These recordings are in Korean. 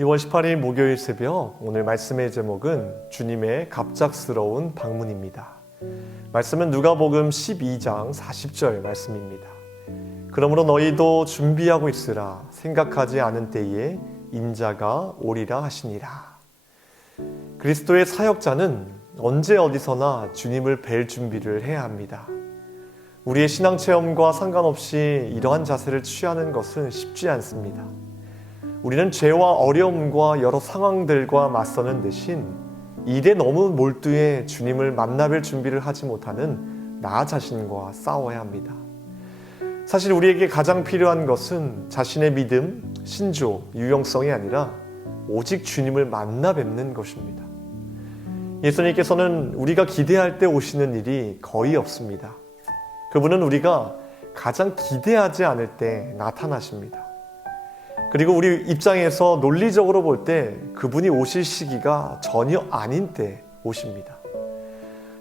2월 18일 목요일 새벽, 오늘 말씀의 제목은 주님의 갑작스러운 방문입니다. 말씀은 누가복음 12장 40절 말씀입니다. 그러므로 너희도 준비하고 있으라. 생각하지 않은 때에 인자가 오리라 하시니라. 그리스도의 사역자는 언제 어디서나 주님을 뵐 준비를 해야 합니다. 우리의 신앙 체험과 상관없이 이러한 자세를 취하는 것은 쉽지 않습니다. 우리는 죄와 어려움과 여러 상황들과 맞서는 대신 일에 너무 몰두해 주님을 만나뵐 준비를 하지 못하는 나 자신과 싸워야 합니다. 사실 우리에게 가장 필요한 것은 자신의 믿음, 신조, 유용성이 아니라 오직 주님을 만나 뵙는 것입니다. 예수님께서는 우리가 기대할 때 오시는 일이 거의 없습니다. 그분은 우리가 가장 기대하지 않을 때 나타나십니다. 그리고 우리 입장에서 논리적으로 볼 때 그분이 오실 시기가 전혀 아닌 때 오십니다.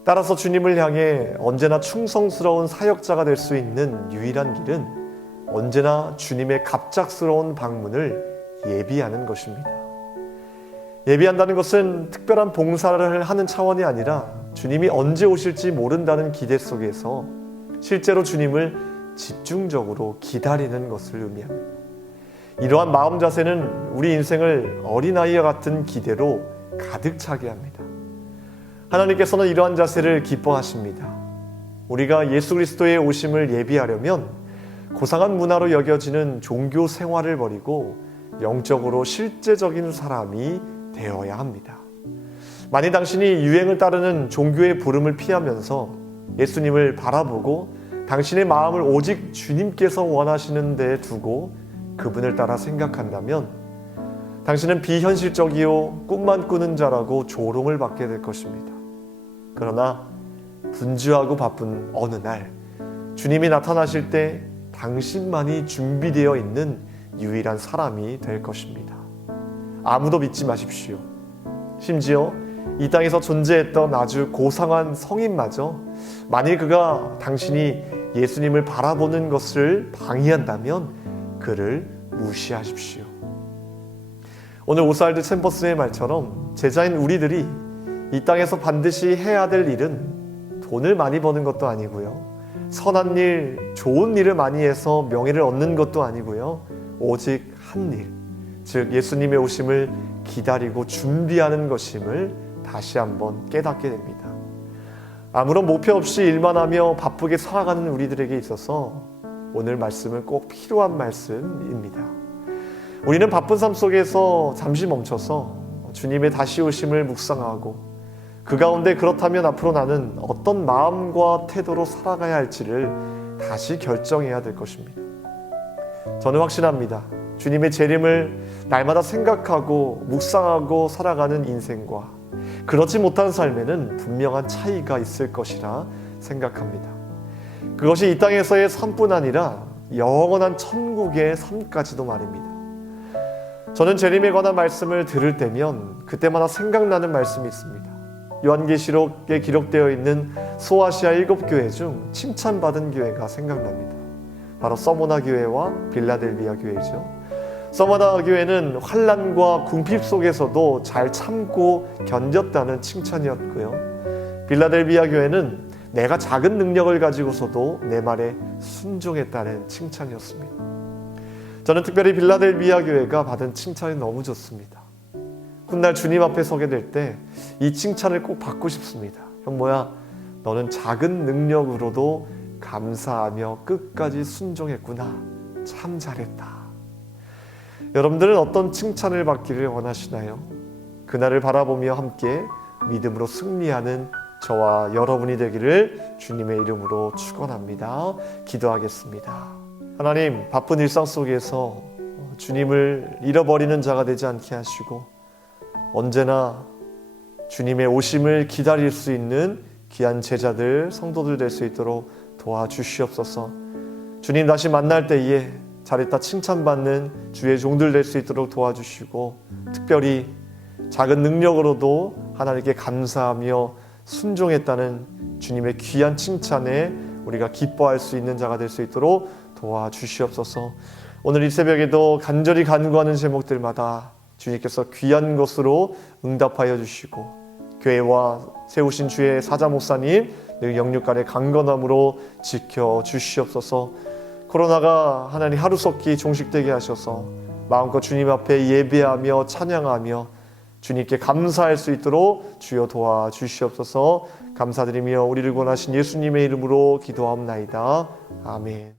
따라서 주님을 향해 언제나 충성스러운 사역자가 될 수 있는 유일한 길은 언제나 주님의 갑작스러운 방문을 예비하는 것입니다. 예비한다는 것은 특별한 봉사를 하는 차원이 아니라 주님이 언제 오실지 모른다는 기대 속에서 실제로 주님을 집중적으로 기다리는 것을 의미합니다. 이러한 마음 자세는 우리 인생을 어린아이와 같은 기대로 가득 차게 합니다. 하나님께서는 이러한 자세를 기뻐하십니다. 우리가 예수 그리스도의 오심을 예비하려면 고상한 문화로 여겨지는 종교 생활을 버리고 영적으로 실제적인 사람이 되어야 합니다. 만일 당신이 유행을 따르는 종교의 부름을 피하면서 예수님을 바라보고 당신의 마음을 오직 주님께서 원하시는 데 두고 그분을 따라 생각한다면 당신은 비현실적이요 꿈만 꾸는 자라고 조롱을 받게 될 것입니다. 그러나 분주하고 바쁜 어느 날 주님이 나타나실 때 당신만이 준비되어 있는 유일한 사람이 될 것입니다. 아무도 믿지 마십시오. 심지어 이 땅에서 존재했던 아주 고상한 성인마저 만일 그가 당신이 예수님을 바라보는 것을 방해한다면 그를 무시하십시오. 오늘 오스왈드 챔버스의 말처럼 제자인 우리들이 이 땅에서 반드시 해야 될 일은 돈을 많이 버는 것도 아니고요, 선한 일, 좋은 일을 많이 해서 명예를 얻는 것도 아니고요, 오직 한 일, 즉 예수님의 오심을 기다리고 준비하는 것임을 다시 한번 깨닫게 됩니다. 아무런 목표 없이 일만 하며 바쁘게 살아가는 우리들에게 있어서 오늘 말씀은 꼭 필요한 말씀입니다. 우리는 바쁜 삶 속에서 잠시 멈춰서 주님의 다시 오심을 묵상하고 그 가운데 그렇다면 앞으로 나는 어떤 마음과 태도로 살아가야 할지를 다시 결정해야 될 것입니다. 저는 확신합니다. 주님의 재림을 날마다 생각하고 묵상하고 살아가는 인생과 그렇지 못한 삶에는 분명한 차이가 있을 것이라 생각합니다. 그것이 이 땅에서의 삶뿐 아니라 영원한 천국의 삶까지도 말입니다. 저는 재림에 관한 말씀을 들을 때면 그때마다 생각나는 말씀이 있습니다. 요한계시록에 기록되어 있는 소아시아 7교회 중 칭찬받은 교회가 생각납니다. 바로 서모나 교회와 빌라델비아 교회죠. 서모나 교회는 환난과 궁핍 속에서도 잘 참고 견뎠다는 칭찬이었고요, 빌라델비아 교회는 내가 작은 능력을 가지고서도 내 말에 순종했다는 칭찬이었습니다. 저는 특별히 빌라델비아 교회가 받은 칭찬이 너무 좋습니다. 훗날 주님 앞에 서게 될 때 이 칭찬을 꼭 받고 싶습니다. 현모야, 너는 작은 능력으로도 감사하며 끝까지 순종했구나. 참 잘했다. 여러분들은 어떤 칭찬을 받기를 원하시나요? 그날을 바라보며 함께 믿음으로 승리하는 저와 여러분이 되기를 주님의 이름으로 축원합니다. 기도하겠습니다. 하나님, 바쁜 일상 속에서 주님을 잃어버리는 자가 되지 않게 하시고 언제나 주님의 오심을 기다릴 수 있는 귀한 제자들, 성도들 될 수 있도록 도와주시옵소서. 주님 다시 만날 때에 잘했다 칭찬받는 주의 종들 될 수 있도록 도와주시고 특별히 작은 능력으로도 하나님께 감사하며 순종했다는 주님의 귀한 칭찬에 우리가 기뻐할 수 있는 자가 될 수 있도록 도와주시옵소서. 오늘 이 새벽에도 간절히 간구하는 제목들마다 주님께서 귀한 것으로 응답하여 주시고 교회와 세우신 주의 사자 목사님 늘 영육간의 강건함으로 지켜주시옵소서. 코로나가 하나님 하루속히 종식되게 하셔서 마음껏 주님 앞에 예배하며 찬양하며 주님께 감사할 수 있도록 주여 도와주시옵소서. 감사드리며 우리를 구원하신 예수님의 이름으로 기도하옵나이다. 아멘.